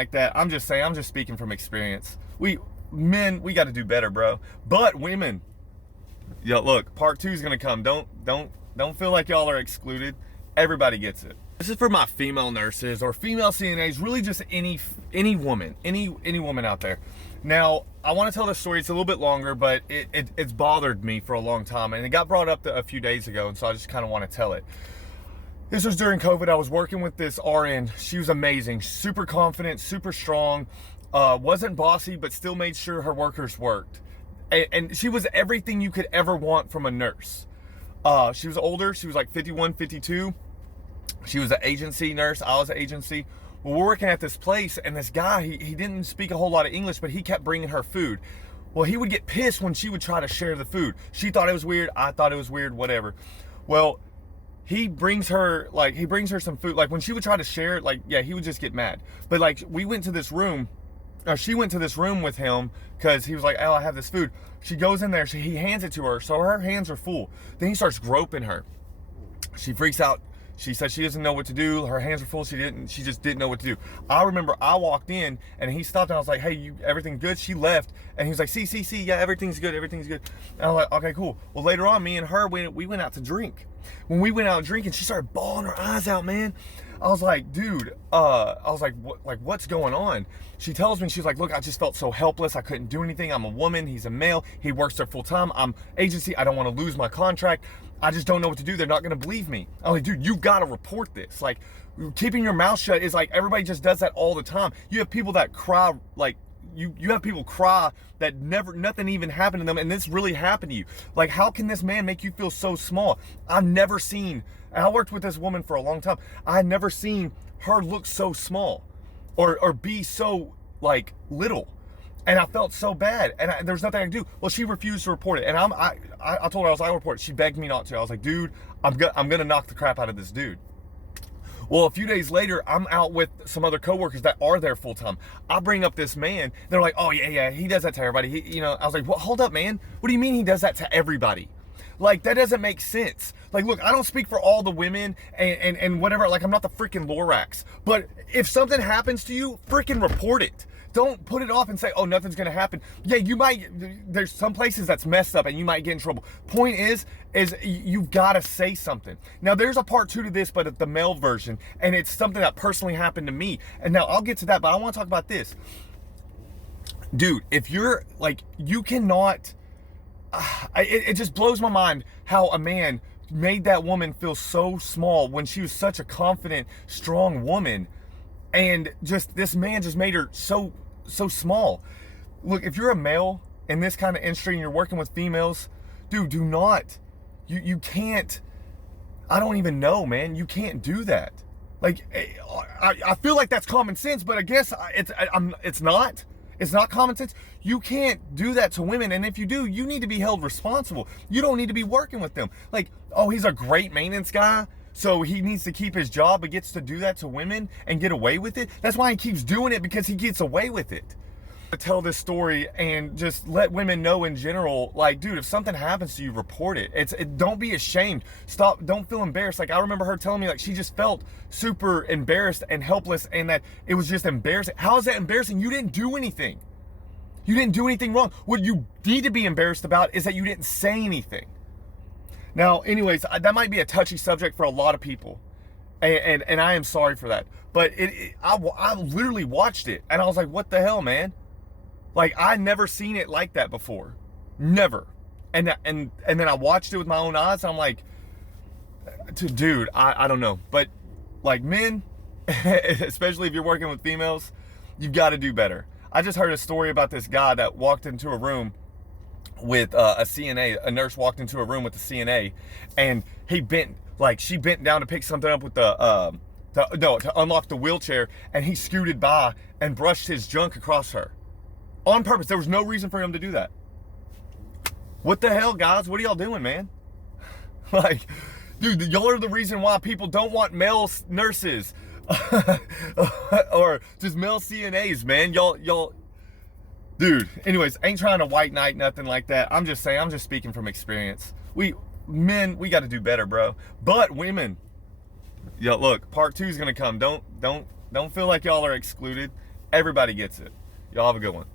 like that. I'm just saying, I'm just speaking from experience. Men, we got to do better, bro. But women, look, part two is gonna come. Don't feel like y'all are excluded. Everybody gets it. This is for my female nurses or female CNAs, really just any woman, any woman out there. Now, I want to tell this story. It's a little bit longer, but it's bothered me for a long time, and it got brought up a few days ago, and so I just kind of want to tell it. This was during COVID. I was working with this RN. She was amazing, super confident, super strong, wasn't bossy, but still made sure her workers worked. And she was everything you could ever want from a nurse. She was older. She was like 51, 52. She was an agency nurse. I was an agency. Well, we're working at this place, and this guy, he didn't speak a whole lot of English, but he kept bringing her food. Well, he would get pissed when she would try to share the food. She thought it was weird. I thought it was weird, whatever. Well, he brings her some food. Like, when she would try to share it, like, yeah, he would just get mad. But, like, we went to this room, or she went to this room with him because he was like, oh, I have this food. She goes in there, he hands it to her, so her hands are full. Then he starts groping her. She freaks out. She said she doesn't know what to do. Her hands are full. She just didn't know what to do. I remember I walked in and he stopped and I was like, hey, everything good? She left and he was like, see, yeah, everything's good. And I was like, okay, cool. Well, later on, me and her, we went out to drink. When we went out drinking, she started bawling her eyes out, man. I was like, dude, what's going on? She tells me, she's like, look, I just felt so helpless. I couldn't do anything. I'm a woman. He's a male. He works there full time. I'm agency. I don't want to lose my contract. I just don't know what to do. They're not going to believe me. I'm like, dude, you got to report this. Like, keeping your mouth shut is like, everybody just does that all the time. You have people that cry, like, you have people cry that nothing even happened to them, and this really happened to you. Like, how can this man make you feel so small? I've never seen, and I worked with this woman for a long time, I had never seen her look so small or be so, like, little. And I felt so bad, and there's nothing I can do. Well, she refused to report it, and I told her I was like, I'll report it. She begged me not to. I was like, dude, I'm gonna knock the crap out of this dude. Well, a few days later, I'm out with some other coworkers that are there full time. I bring up this man. They're like, oh yeah, he does that to everybody. I was like, well, hold up, man. What do you mean he does that to everybody? Like, that doesn't make sense. Like, look, I don't speak for all the women and whatever. Like, I'm not the freaking Lorax. But if something happens to you, freaking report it. Don't put it off and say, oh, nothing's going to happen. Yeah, you might, there's some places that's messed up and you might get in trouble. Point is you've got to say something. Now, there's a part two to this, but it's the male version, and it's something that personally happened to me. And now I'll get to that, but I want to talk about this. Dude, if you're, like, you cannot, it just blows my mind how a man made that woman feel so small when she was such a confident, strong woman. And just, this man just made her so small. Look, if you're a male in this kind of industry and you're working with females, dude, do not, you can't, I don't even know, man. You can't do that. Like, I feel like that's common sense, but I guess it's not. It's not common sense. You can't do that to women, and if you do, you need to be held responsible. You don't need to be working with them. Like, oh, he's a great maintenance guy, so he needs to keep his job, but gets to do that to women and get away with it. That's why he keeps doing it, because he gets away with it. I tell this story and just let women know in general, like, dude, if something happens to you, report it. Don't be ashamed. Stop. Don't feel embarrassed. Like, I remember her telling me, like, she just felt super embarrassed and helpless, and that it was just embarrassing. How is that embarrassing? You didn't do anything. You didn't do anything wrong. What you need to be embarrassed about is that you didn't say anything. Now, anyways, that might be a touchy subject for a lot of people, and I am sorry for that. But I literally watched it, and I was like, what the hell, man? Like, I never seen it like that before, never. And then I watched it with my own eyes, and I'm like, dude, I don't know. But like, men, especially if you're working with females, you've got to do better. I just heard a story about this guy that walked into a room with a CNA. A nurse walked into a room with the CNA, and she bent down to pick something up with to unlock the wheelchair, and he scooted by and brushed his junk across her on purpose. There was no reason for him to do that. What the hell, guys? What are y'all doing, man? Like, dude, y'all are the reason why people don't want male nurses or just male CNAs, man. Y'all, dude. Anyways, ain't trying to white knight nothing like that. I'm just saying, I'm just speaking from experience. Men, we got to do better, bro. But women, look, part two is gonna come. Don't feel like y'all are excluded. Everybody gets it. Y'all have a good one.